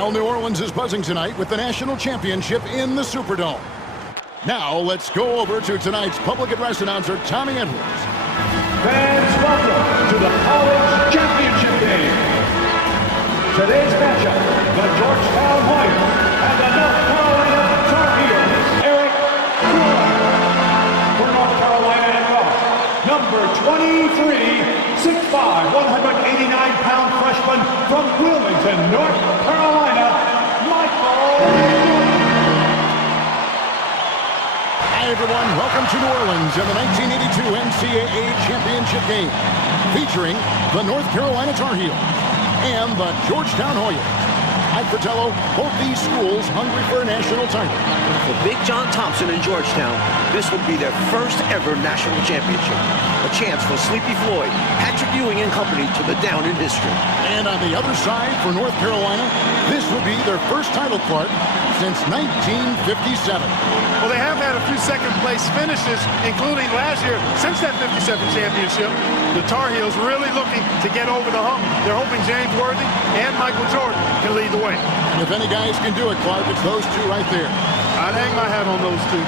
Well, New Orleans is buzzing tonight with the national championship in the Superdome. Now, let's go over to tonight's public address announcer, Tommy Edwards. Fans, welcome to the college championship game. Today's matchup, the Georgetown Hoyas and the North Carolina Tar Heels. Eric for North Carolina and Rock. Number 23, 6'5", 189-pound freshman from Wilmington, North Carolina, Michael. Hi, everyone. Welcome to New Orleans in the 1982 NCAA Championship game, featuring the North Carolina Tar Heels and the Georgetown Hoyas. Mike Fratello, both these schools hungry for a national title. For Big John Thompson in Georgetown, this would be their first ever national championship. A chance for Sleepy Floyd, Patrick Ewing and company to the down in history. And on the other side for North Carolina, this would be their first title, Clark, since 1957. Well, they have had a few second-place finishes, including last year. Since that 57 championship, the Tar Heels really looking to get over the hump. They're hoping James Worthy and Michael Jordan can lead the way. And if any guys can do it, Clark, it's those two right there. I'd hang my hat on those two.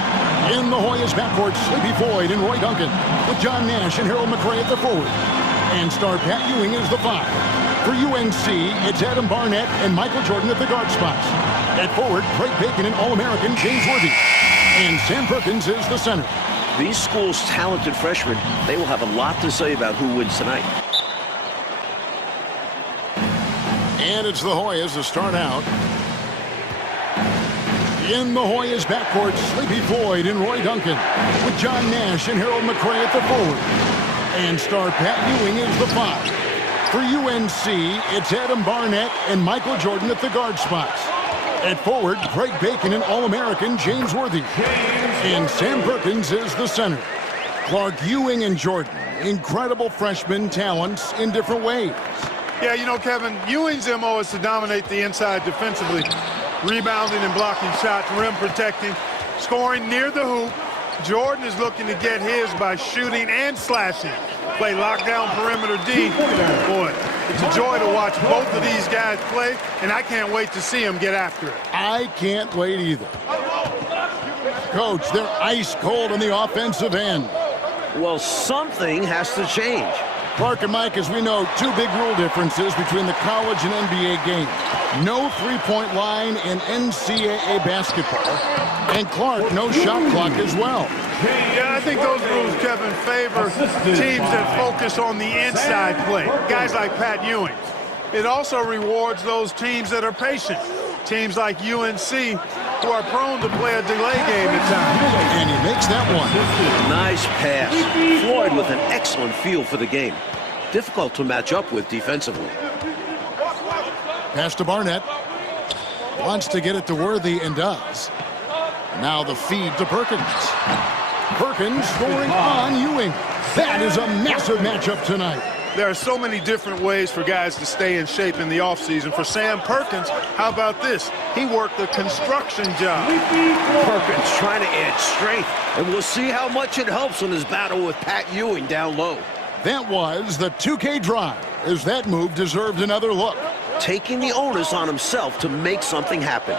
In the Hoyas backcourt, Sleepy Floyd and Roy Duncan, with John Nash and Harold McRae at the forward. And star Pat Ewing is the 5. For UNC, it's Adam Barnett and Michael Jordan at the guard spots. At forward, Craig Bacon and All-American James Worthy. And Sam Perkins is the center. These schools' talented freshmen, they will have a lot to say about who wins tonight. And it's the Hoyas to start out. In the Hoyas backcourt, Sleepy Floyd and Roy Duncan, with John Nash and Harold McRae at the forward. And star Pat Ewing is the 5. For UNC, it's Adam Barnett and Michael Jordan at the guard spots. At forward, Craig Bacon and All-American James Worthy. And Sam Perkins is the center. Clark, Ewing and Jordan, incredible freshman talents in different ways. Yeah, you know, Kevin, Ewing's MO is to dominate the inside defensively. Rebounding and blocking shots, rim protecting, scoring near the hoop. Jordan is looking to get his by shooting and slashing. Play lockdown perimeter D. Boy, it's a joy to watch both of these guys play, and I can't wait to see them get after it. I can't wait either. Coach, they're ice cold on the offensive end. Well, something has to change. Clark and Mike, as we know, two big rule differences between the college and NBA game. No three-point line in NCAA basketball. And Clark, no shot clock as well. Yeah, I think those rules, Kevin, favor teams that focus on the inside play. Guys like Pat Ewing. It also rewards those teams that are patient. Teams like UNC, who are prone to play a delay game at times. And he makes that one. Nice pass. Floyd with an excellent feel for the game. Difficult to match up with defensively. Pass to Barnett. Wants to get it to Worthy and does. Now the feed to Perkins. Perkins scoring on Ewing. That is a massive matchup tonight. There are so many different ways for guys to stay in shape in the offseason. For Sam Perkins, how about this? He worked a construction job. Perkins trying to add strength, and we'll see how much it helps in his battle with Pat Ewing down low. That was the 2K drive, as that move deserved another look. Taking the onus on himself to make something happen.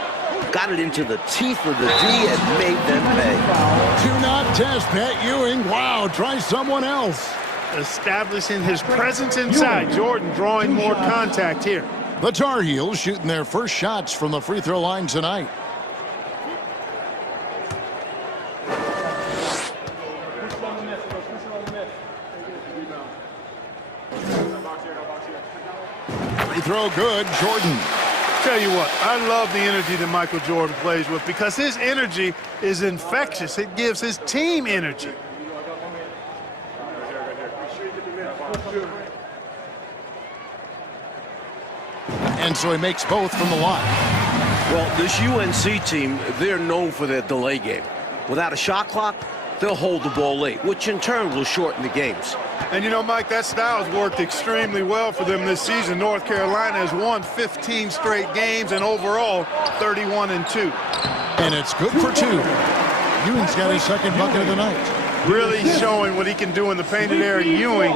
Got it into the teeth of the D and made them pay. Do not test Pat Ewing. Wow, try someone else. Establishing his presence inside. Jordan drawing more contact here. The Tar Heels shooting their first shots from the free throw line tonight. Free throw good, Jordan. Tell you what, I love the energy that Michael Jordan plays with because his energy is infectious. It gives his team energy. And so he makes both from the line. Well, this UNC team, they're known for their delay game. Without a shot clock, they'll hold the ball late, which in turn will shorten the games. And you know, Mike, that style has worked extremely well for them this season. North Carolina has won 15 straight games and overall 31-2. And it's good for 2. Ewing's got his second bucket of the night. really showing what he can do in the painted area. Ewing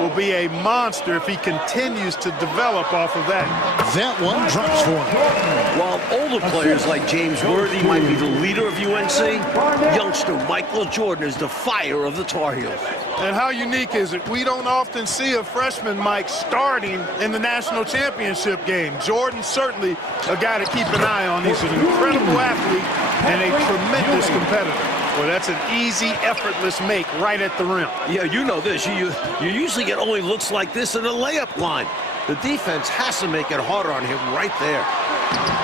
will be a monster if he continues to develop off of that. That one drops for him. While older players like James Worthy might be the leader of UNC, youngster Michael Jordan is the fire of the Tar Heels. And how unique is it? We don't often see a freshman, Mike, starting in the national championship game. Jordan's certainly a guy to keep an eye on. He's an incredible athlete and a tremendous competitor. Well, that's an easy, effortless make right at the rim. Yeah, you know this. You usually get only looks like this in the layup line. The defense has to make it harder on him right there.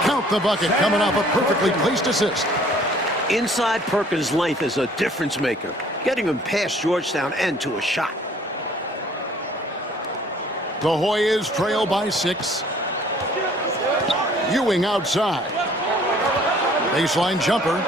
Count the bucket coming off a perfectly placed assist. Inside Perkins' length is a difference maker, getting him past Georgetown and to a shot. The Hoyas trail by 6. Ewing outside. Baseline jumper.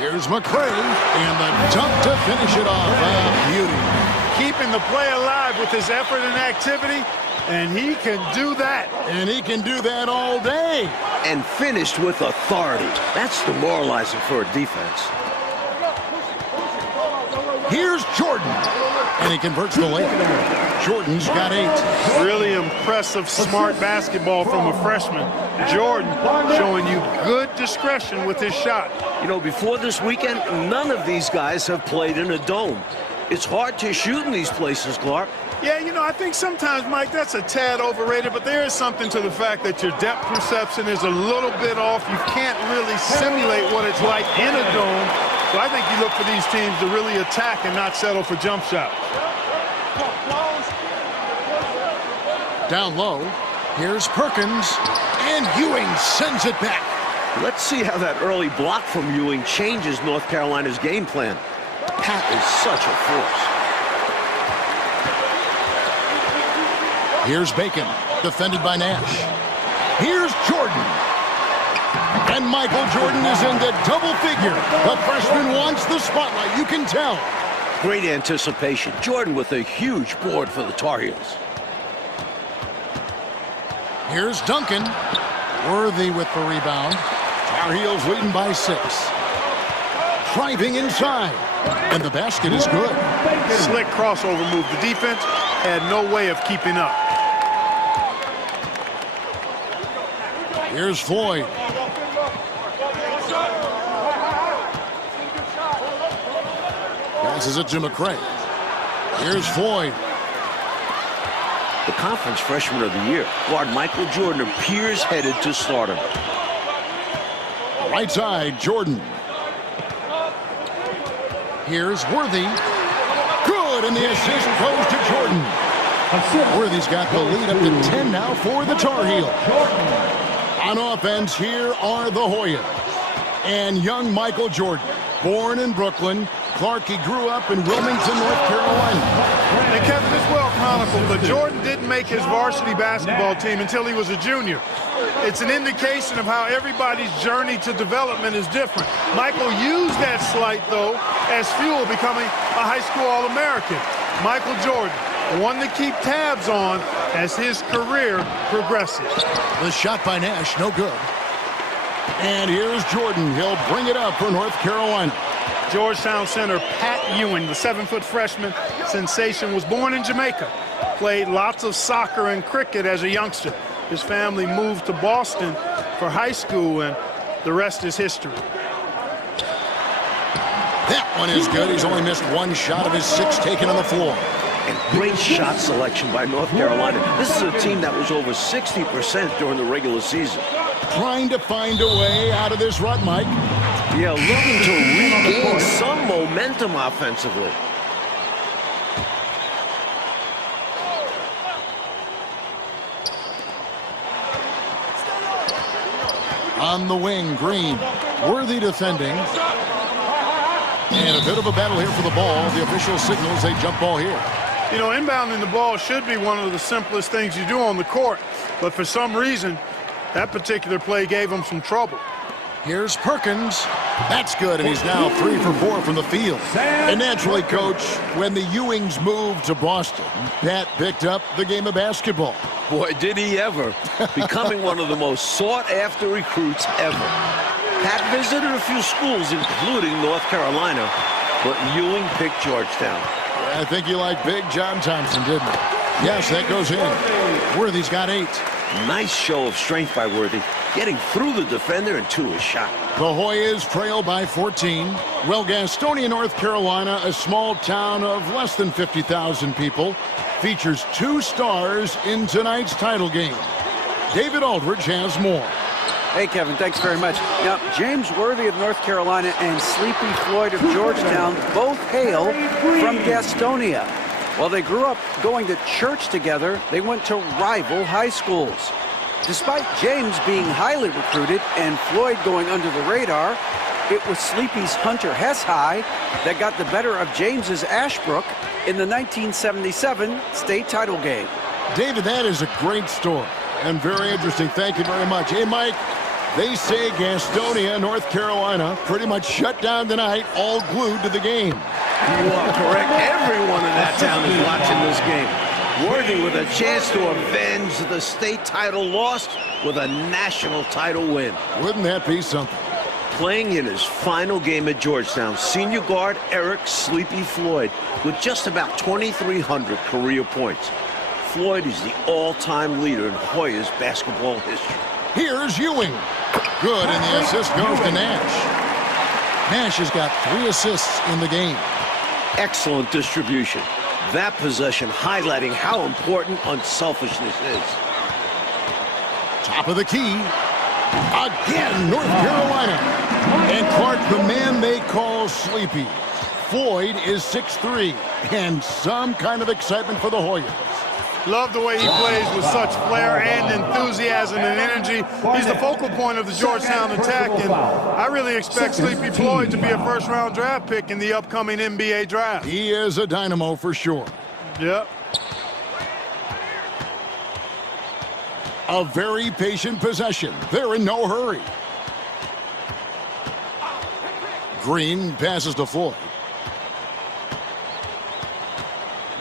Here's McCray, and the dunk to finish it off. Ah, beauty. Keeping the play alive with his effort and activity, and he can do that. And he can do that all day. And finished with authority. That's demoralizing for a defense. Here's Jordan, and he converts the layup. Jordan's got 8. Really impressive, smart basketball from a freshman. Jordan showing you good discretion with his shot. You know, before this weekend, none of these guys have played in a dome. It's hard to shoot in these places, Clark. Yeah, you know, I think sometimes, Mike, that's a tad overrated, but there is something to the fact that your depth perception is a little bit off. You can't really simulate what it's like in a dome. So I think you look for these teams to really attack and not settle for jump shots. Down low, here's Perkins, and Ewing sends it back. Let's see how that early block from Ewing changes North Carolina's game plan. Pat is such a force. Here's Bacon, defended by Nash. Here's Jordan. And Michael Jordan is into double figure. The freshman wants the spotlight, you can tell. Great anticipation. Jordan with a huge board for the Tar Heels. Here's Duncan. Worthy with the rebound. Tar Heels leading by 6. Driving inside. And the basket is good. Slick crossover move. The defense had no way of keeping up. Here's Floyd. Passes it to McCray. Here's Floyd. The conference freshman of the year, guard Michael Jordan appears headed to stardom. Right side, Jordan. Here's Worthy. Good, and the assist goes to Jordan. Worthy's got the lead up to 10 now for the Tar Heels. On offense, here are the Hoyas. And young Michael Jordan, born in Brooklyn. Clark, he grew up in Wilmington, North Carolina. And Kevin, it's well chronicled, but Jordan didn't make his varsity basketball team until he was a junior. It's an indication of how everybody's journey to development is different. Michael used that slight, though, as fuel, becoming a high school All-American. Michael Jordan, one to keep tabs on as his career progresses. The shot by Nash, no good. And here's Jordan. He'll bring it up for North Carolina. Georgetown center Pat Ewing, the 7-foot freshman sensation, was born in Jamaica. Played lots of soccer and cricket as a youngster. His family moved to Boston for high school, and the rest is history. That one is good. He's only missed 1 shot of his 6 taken on the floor. And great shot selection by North Carolina. This is a team that was over 60% during the regular season. Trying to find a way out of this rut, Mike. Yeah, looking to regain some momentum offensively. On the wing, Green. Worthy defending. And a bit of a battle here for the ball. The official signals a jump ball here. You know, inbounding the ball should be one of the simplest things you do on the court. But for some reason, that particular play gave him some trouble. Here's Perkins. That's good, and he's now 3 for 4 from the field. And naturally, Coach, when the Ewings moved to Boston, Pat picked up the game of basketball. Boy, did he ever. Becoming one of the most sought-after recruits ever. Pat visited a few schools, including North Carolina, but Ewing picked Georgetown. I think you liked big John Thompson, didn't you? Yes, that goes in. Worthy's got 8. Nice show of strength by Worthy, getting through the defender and to his shot. The Hoyas trail by 14. Well, Gastonia, North Carolina, a small town of less than 50,000 people, features 2 stars in tonight's title game. David Aldridge has more. Hey, Kevin, thanks very much. Now, James Worthy of North Carolina and Sleepy Floyd of Georgetown both hail from Gastonia. While they grew up going to church together, they went to rival high schools. Despite James being highly recruited and Floyd going under the radar, it was Sleepy's Hunter Hess High that got the better of James's Ashbrook in the 1977 state title game. David, that is a great story and very interesting. Thank you very much. Hey, Mike, they say Gastonia, North Carolina, pretty much shut down tonight, all glued to the game. You are correct. Everyone in that town is watching this game. Worthy with a chance to avenge the state title loss with a national title win. Wouldn't that be something? Playing in his final game at Georgetown, senior guard Eric Sleepy Floyd with just about 2,300 career points. Floyd is the all-time leader in Hoyas basketball history. Here's Ewing. Good, and the assist goes to Nash. Nash has got 3 assists in the game. Excellent distribution. That possession highlighting how important unselfishness is. Top of the key. Again, North Carolina. And Clark, the man they call Sleepy. Floyd is 6'3", and some kind of excitement for the Hoyas. Love the way he plays with such flair and enthusiasm and energy. He's the focal point of the Georgetown attack, and I really expect Sleepy Floyd to be a first-round draft pick in the upcoming NBA draft. He is a dynamo for sure. Yep. A very patient possession. They're in no hurry. Green passes to Floyd.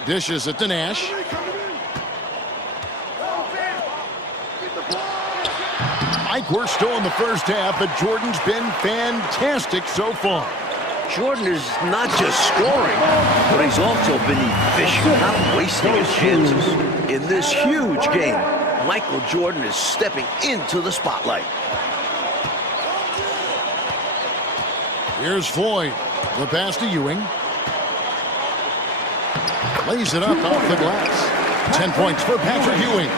Dishes it to Nash. Mike, we're still in the first half, but Jordan's been fantastic so far. Jordan is not just scoring, but he's also been efficient, not wasting his chances. In this huge game, Michael Jordan is stepping into the spotlight. Here's Floyd. The pass to Ewing. Lays it up off the glass. 10 points for Patrick Ewing.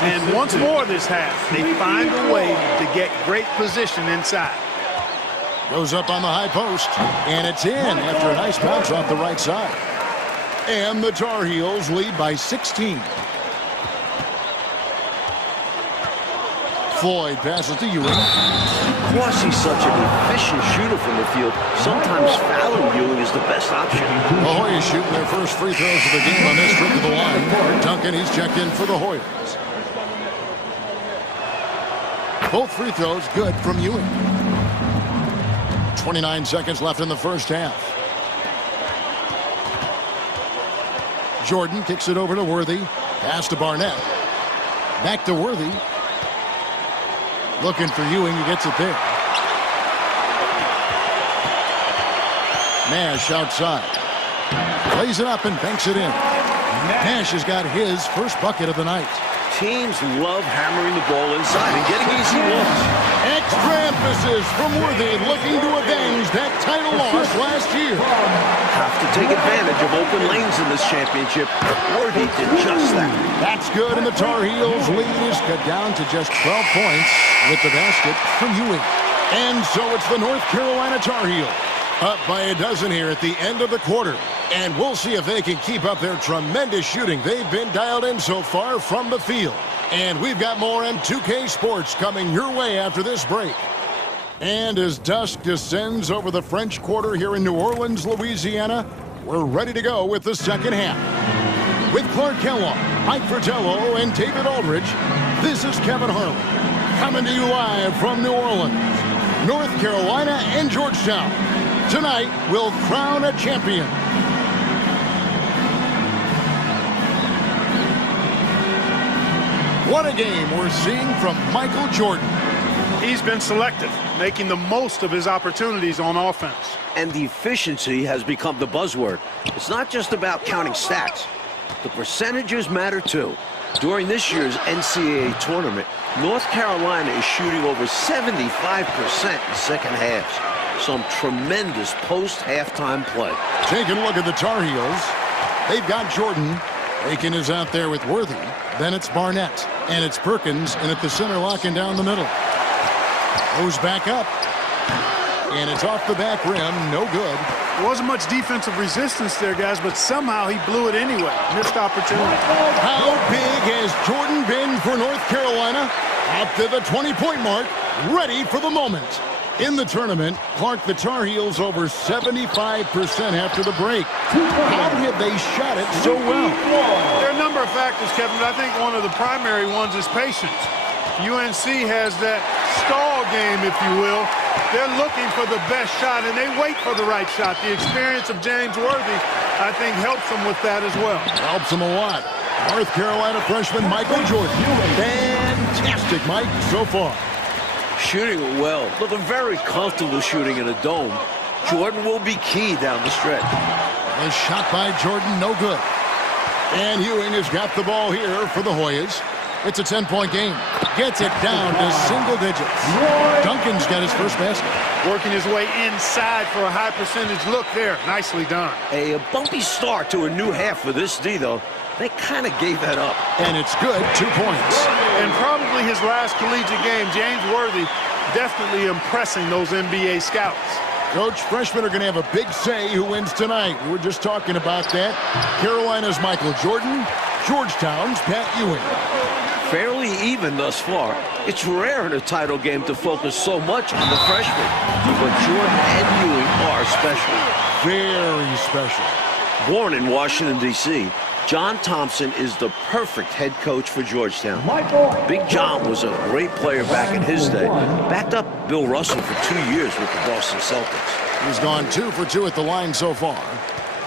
And once more this half, they find a way to get great position inside. Goes up on the high post, and it's in after a nice bounce off the right side. And the Tar Heels lead by 16. Floyd passes to Ewing. Because he's such an efficient shooter from the field, sometimes fouling Ewing is the best option. The Hoyas shooting their first free throws of the game on this trip to the line. Duncan, he's checked in for the Hoyas. Both free throws good from Ewing. 29 seconds left in the first half. Jordan kicks it over to Worthy. Pass to Barnett. Back to Worthy. Looking for Ewing. He gets it there. Nash outside. Plays it up and banks it in. Nash has got his first bucket of the night. Teams love hammering the ball inside and getting easy looks. Extra emphasis from Worthy, looking to avenge that title loss last year. Have to take advantage of open lanes in this championship. Worthy did just that. That's good, and the Tar Heels lead is cut down to just 12 points with the basket from Ewing. And so it's the North Carolina Tar Heels up by a dozen here at the end of the quarter. And we'll see if they can keep up their tremendous shooting. They've been dialed in so far from the field. And we've got more M2K Sports coming your way after this break. And as dusk descends over the French Quarter here in New Orleans, Louisiana, we're ready to go with the second half. With Clark Kellogg, Mike Fratello, and David Aldridge, this is Kevin Harlan coming to you live from New Orleans, North Carolina, and Georgetown. Tonight, we'll crown a champion. What a game we're seeing from Michael Jordan. He's been selective, making the most of his opportunities on offense. And the efficiency has become the buzzword. It's not just about counting stats. The percentages matter too. During this year's NCAA tournament, North Carolina is shooting over 75% in second halves. Some tremendous post-halftime play. Taking a look at the Tar Heels. They've got Jordan. Aiken is out there with Worthy. Then it's Barnett. And it's Perkins. And at the center, locking down the middle. Goes back up. And it's off the back rim. No good. There wasn't much defensive resistance there, guys, but somehow he blew it anyway. Missed opportunity. How big has Jordan been for North Carolina? Up to the 20-point mark. Ready for the moment. In the tournament, Clark, the Tar Heels over 75% after the break. How have they shot it so well? There are a number of factors, Kevin, but I think one of the primary ones is patience. UNC has that stall game, if you will. They're looking for the best shot, and they wait for the right shot. The experience of James Worthy, I think, helps them with that as well. Helps them a lot. North Carolina freshman Michael Jordan. Fantastic, Mike, so far. Shooting it well. Looking very comfortable shooting in a dome. Jordan will be key down the stretch. A shot by Jordan, no good. And Ewing has got the ball here for the Hoyas. It's a 10-point game. Gets it down to single digits. Duncan's got his first basket. Working his way inside for a high percentage look there. Nicely done. A bumpy start to a new half for this D, though. They kind of gave that up. And it's good, 2 points. And probably his last collegiate game, James Worthy definitely impressing those NBA scouts. Coach, freshmen are going to have a big say who wins tonight. We were just talking about that. Carolina's Michael Jordan, Georgetown's Pat Ewing. Fairly even thus far. It's rare in a title game to focus so much on the freshmen. But Jordan and Ewing are special. Very special. Born in Washington, D.C., John Thompson is the perfect head coach for Georgetown. Big John was a great player back in his day. Backed up Bill Russell for 2 years with the Boston Celtics. He's gone 2 for 2 at the line so far.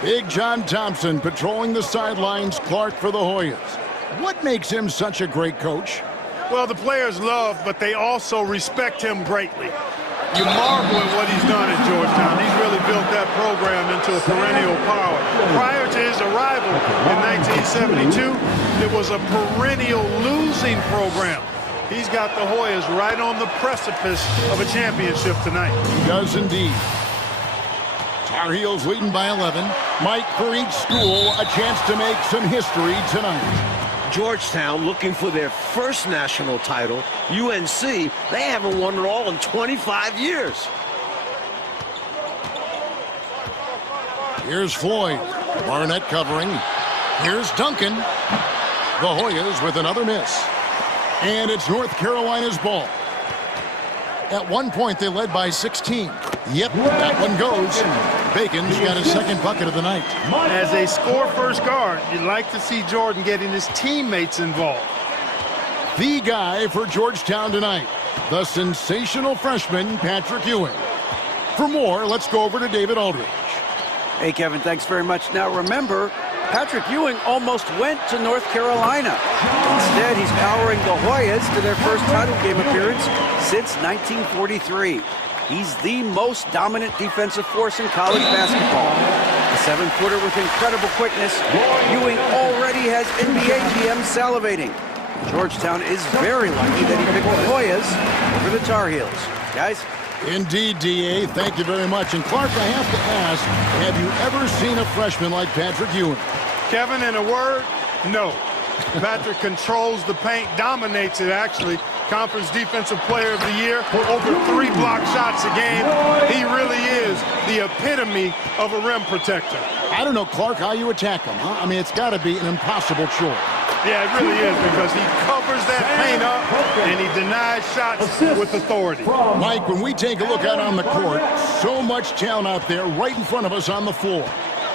Big John Thompson patrolling the sidelines. Clark for the Hoyas. What makes him such a great coach? Well, the players love, but they also respect him greatly. You marvel at what he's done at Georgetown. He's really built that program into a perennial power. Prior to his arrival in 1972, it was a perennial losing program. He's got the Hoyas right on the precipice of a championship tonight. He does indeed. Tar Heels leading by 11. Mike, for each school, a chance to make some history tonight. Georgetown looking for their first national title. UNC, they haven't won it all in 25 years. Here's Floyd. Barnett covering. Here's Duncan. The Hoyas with another miss. And it's North Carolina's ball. At one point, they led by 16. Yep, that one goes. Bacon's got his second bucket of the night. As a score-first guard, you'd like to see Jordan getting his teammates involved. The guy for Georgetown tonight, the sensational freshman, Patrick Ewing. For more, let's go over to David Aldridge. Hey, Kevin, thanks very much. Now, remember, Patrick Ewing almost went to North Carolina. Instead, he's powering the Hoyas to their first title game appearance since 1943. He's the most dominant defensive force in college basketball. A 7-footer with incredible quickness, Ewing already has NBA GMs salivating. Georgetown is very lucky that he picked the Hoyas over the Tar Heels. Guys? Indeed, D.A., thank you very much. And Clark, I have to ask, have you ever seen a freshman like Patrick Ewing? Kevin, in a word, no. Patrick controls the paint, dominates it, actually. Conference Defensive Player of the Year, over 3 block shots a game. He really is the epitome of a rim protector. I don't know, Clark, how you attack him, huh? I mean, it's got to be an impossible chore. Yeah, it really is, because he covers that paint up and he denies shots with authority. Mike, when we take a look out on the court, so much talent out there right in front of us on the floor.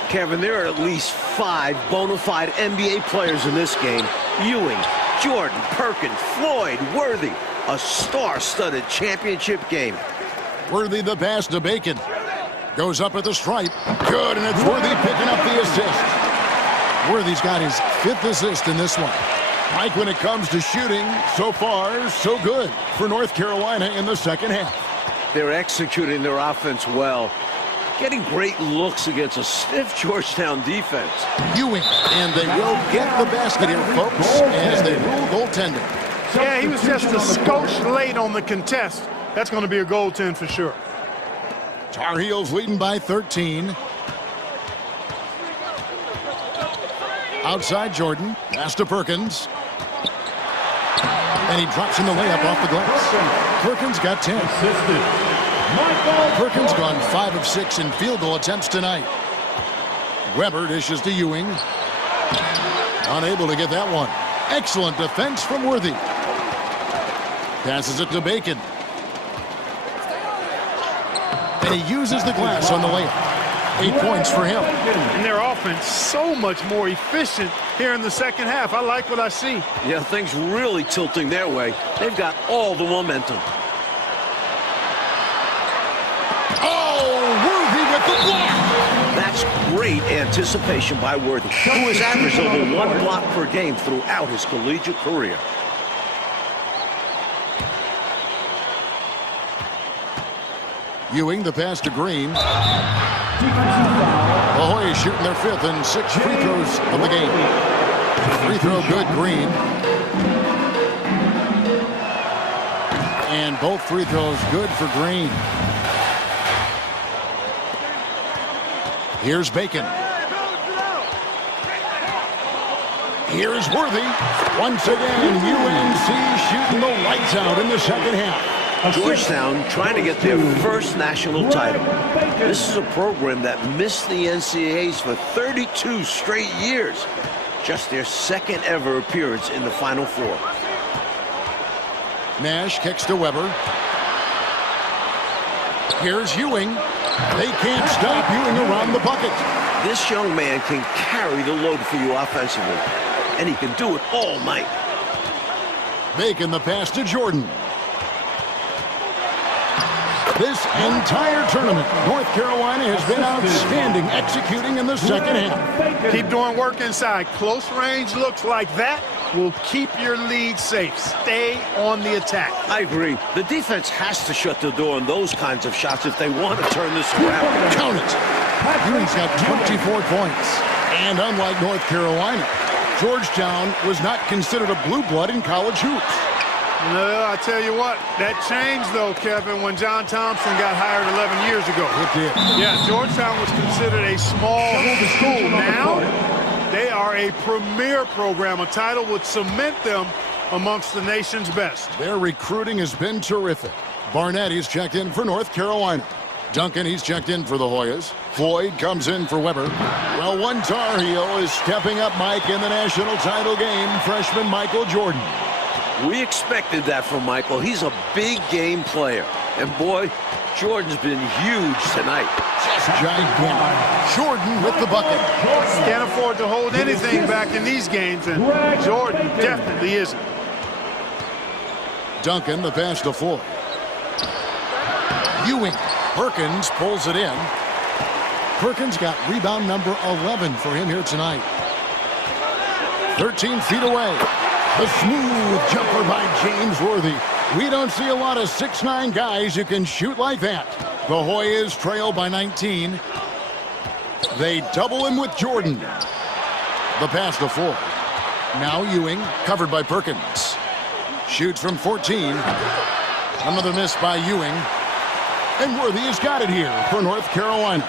Kevin, there are at least 5 bona fide NBA players in this game. Ewing, Jordan, Perkins, Floyd, Worthy. A star-studded championship game. Worthy the pass to Bacon. Goes up at the stripe. Good, and it's Worthy picking up the assist. Worthy's got his 5th assist in this one. Mike, when it comes to shooting, so far, so good for North Carolina in the second half. They're executing their offense well, getting great looks against a stiff Georgetown defense. Ewing, and they will get the basket here, folks, as they rule goaltending. Yeah, he was just a skosh late on the contest. That's going to be a goaltend for sure. Tar Heels leading by 13. Outside Jordan, pass to Perkins. And he drops in the layup off the glass. Perkins got 10. Perkins gone 5 of 6 in field goal attempts tonight. Weber dishes to Ewing. Unable to get that one. Excellent defense from Worthy. Passes it to Bacon. And he uses the glass on the layup. 8 points for him. And their offense so much more efficient here in the second half. I like what I see. Yeah, things really tilting their way. They've got all the momentum. Oh, Worthy with the block. That's great anticipation by Worthy, who has averaged over 1 block per game throughout his collegiate career. Ewing, the pass to Green. Ahoy shooting their 5th and 6th free throws of the game. Free throw good, Green. And both free throws good for Green. Here's Bacon. Here's Worthy. Once again, UNC shooting the lights out in the second half. Georgetown trying to get their first national title. This is a program that missed the NCAAs for 32 straight years. Just their second ever appearance in the Final Four. Nash kicks to Weber. Here's Ewing. They can't stop Ewing around the bucket. This young man can carry the load for you offensively, and he can do it all night. Making the pass to Jordan. This entire tournament, North Carolina has been outstanding executing in the second half. Keep doing work inside. Close range looks like that will keep your lead safe. Stay on the attack. I agree. The defense has to shut the door on those kinds of shots if they want to turn this around. Count it. Ewing's got 24 points. And unlike North Carolina, Georgetown was not considered a blue blood in college hoops. No, I tell you what, that changed, though, Kevin, when John Thompson got hired 11 years ago. It did. Yeah, Georgetown was considered a small school. Now, they are a premier program. A title would cement them amongst the nation's best. Their recruiting has been terrific. Barnett, he's checked in for North Carolina. Duncan, he's checked in for the Hoyas. Floyd comes in for Weber. Well, one Tar Heel is stepping up, Mike, in the national title game, freshman Michael Jordan. We expected that from Michael. He's a big game player. And boy, Jordan's been huge tonight. Just gigantic. Jordan with the bucket. Can't afford to hold anything back in these games, and Jordan definitely isn't. Duncan, the pass to Floyd. Ewing. Perkins pulls it in. Perkins got rebound number 11 for him here tonight. 13 feet away. A smooth jumper by James Worthy. We don't see a lot of 6'9" guys who can shoot like that. The Hoyas trail by 19. They double him with Jordan. The pass to Floyd. Now Ewing, covered by Perkins. Shoots from 14. Another miss by Ewing. And Worthy has got it here for North Carolina.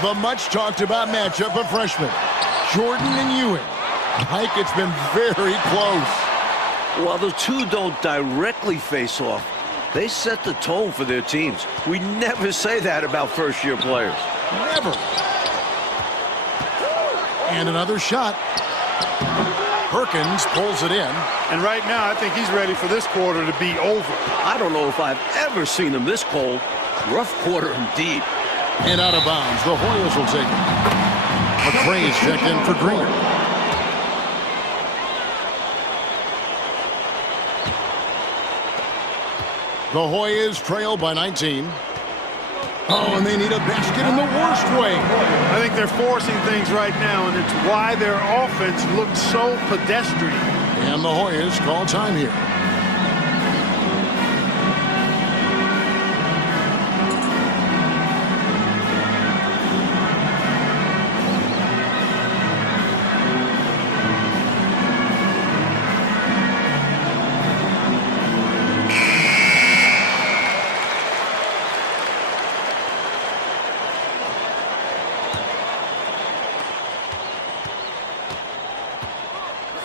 The much talked about matchup of freshmen, Jordan and Ewing. Mike, it's been very close. While the two don't directly face off, they set the tone for their teams. We never say that about first-year players. Never. And another shot. Perkins pulls it in. And right now, I think he's ready for this quarter to be over. I don't know if I've ever seen him this cold. Rough quarter indeed. And out of bounds, the Hoyas will take it. McCray's checked in for Green. The Hoyas trail by 19. Oh, and they need a basket in the worst way. I think they're forcing things right now, and it's why their offense looks so pedestrian. And the Hoyas call time here.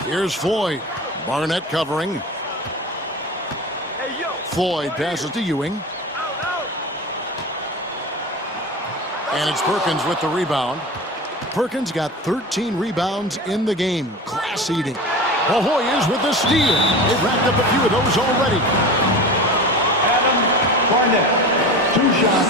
Here's Floyd. Barnett covering. Floyd passes to Ewing. And it's Perkins with the rebound. Perkins got 13 rebounds in the game. Class eating. The Hoyas with the steal. They've racked up a few of those already. Adam Barnett, 2 shots.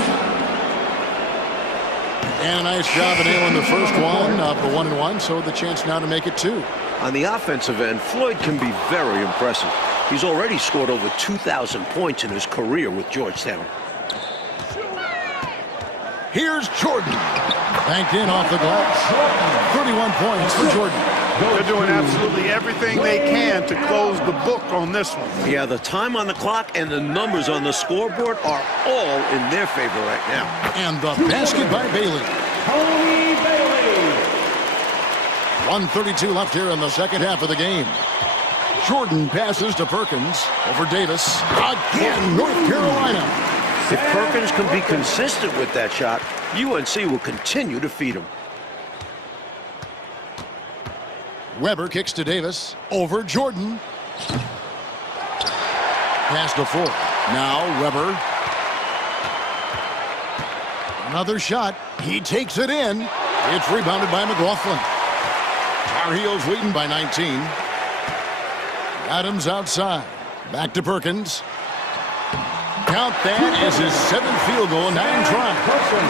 And a nice job of nailing the first one of the 1-and-1, so the chance now to make it 2. On the offensive end, Floyd can be very impressive. He's already scored over 2,000 points in his career with Georgetown. Here's Jordan. Banked in off the glass. 31 points for Jordan. They're doing absolutely everything they can to close the book on this one. Yeah, the time on the clock and the numbers on the scoreboard are all in their favor right now. And the basket by Bailey. Tony Bailey. 1:32 left here in the second half of the game. Jordan passes to Perkins over Davis. Again, North Carolina. If Perkins can be consistent with that shot, UNC will continue to feed him. Weber kicks to Davis. Over Jordan. Pass to Ford. Now Weber. Another shot. He takes it in. It's rebounded by McLaughlin. Tar Heels leading by 19. Adams outside. Back to Perkins. Count that as his 7th field goal, 9 tries.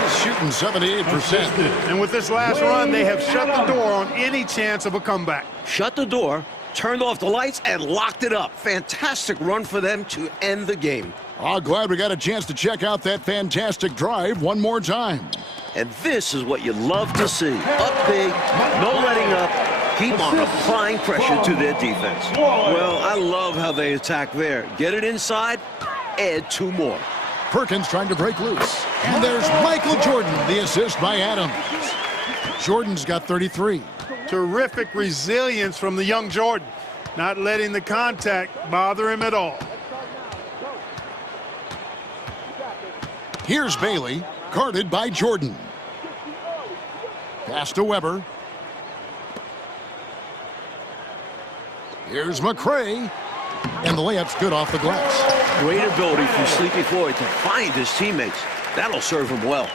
He's shooting 78%. And with this last run, they have shut the door on any chance of a comeback. Shut the door, turned off the lights, and locked it up. Fantastic run for them to end the game. Oh, glad we got a chance to check out that fantastic drive one more time. And this is what you love to see. Up big, no letting up. Keep on applying pressure to their defense. Well, I love how they attack there. Get it inside, add 2 more. Perkins trying to break loose. And there's Michael Jordan, the assist by Adams. Jordan's got 33. Terrific resilience from the young Jordan, not letting the contact bother him at all. Here's Bailey, guarded by Jordan. Pass to Weber. Here's McCray. And the layup's good off the glass. Great ability from Sleepy Floyd to find his teammates. That'll serve him well.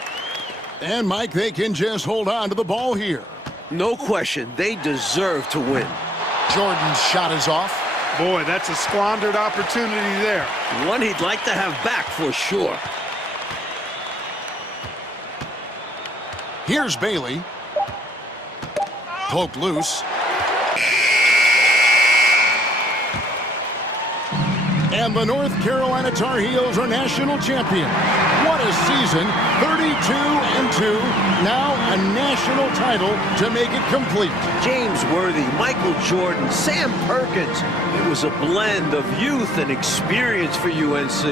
And, Mike, they can just hold on to the ball here. No question, they deserve to win. Jordan's shot is off. Boy, that's a squandered opportunity there. One he'd like to have back for sure. Here's Bailey. Poked loose. And the North Carolina Tar Heels are national champions. What a season, 32-2, now a national title to make it complete. James Worthy, Michael Jordan, Sam Perkins. It was a blend of youth and experience for UNC.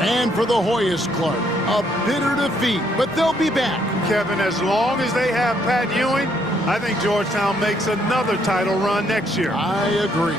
And for the Hoyas, Clark, a bitter defeat, but they'll be back. Kevin, as long as they have Pat Ewing, I think Georgetown makes another title run next year. I agree.